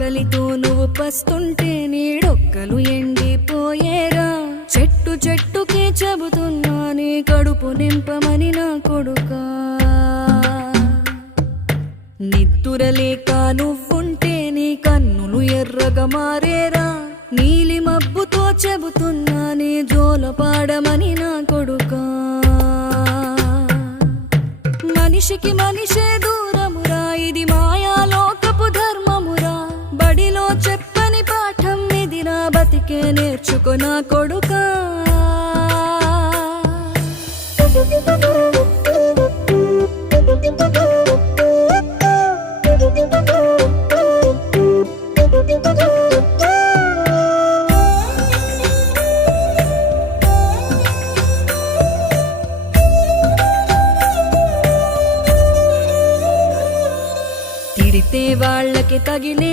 ఆకలితో నువ్వు పస్తుంటే నీడొక్కలు ఎండిపోయేరా. చెట్టు చెట్టుకే చెబుతున్నా నీ కడుపు నింపమని నా కొడుకా. నిద్దురలేక నువ్వుంటే నీ కన్నులు ఎర్రగా మారేరా. నీలి మబ్బుతో చెబుతున్నా నీ జోలపాడమని నా కొడుకా. మనిషికి మనిషే దూరమురా, ఇది మాయాలోకపు ధర్మమురా. బడిలో చెప్పని పాఠం ఇది, నా బతికే నేర్చుకో నా కొడుకా. తిడితే వాళ్ళకి తగిలే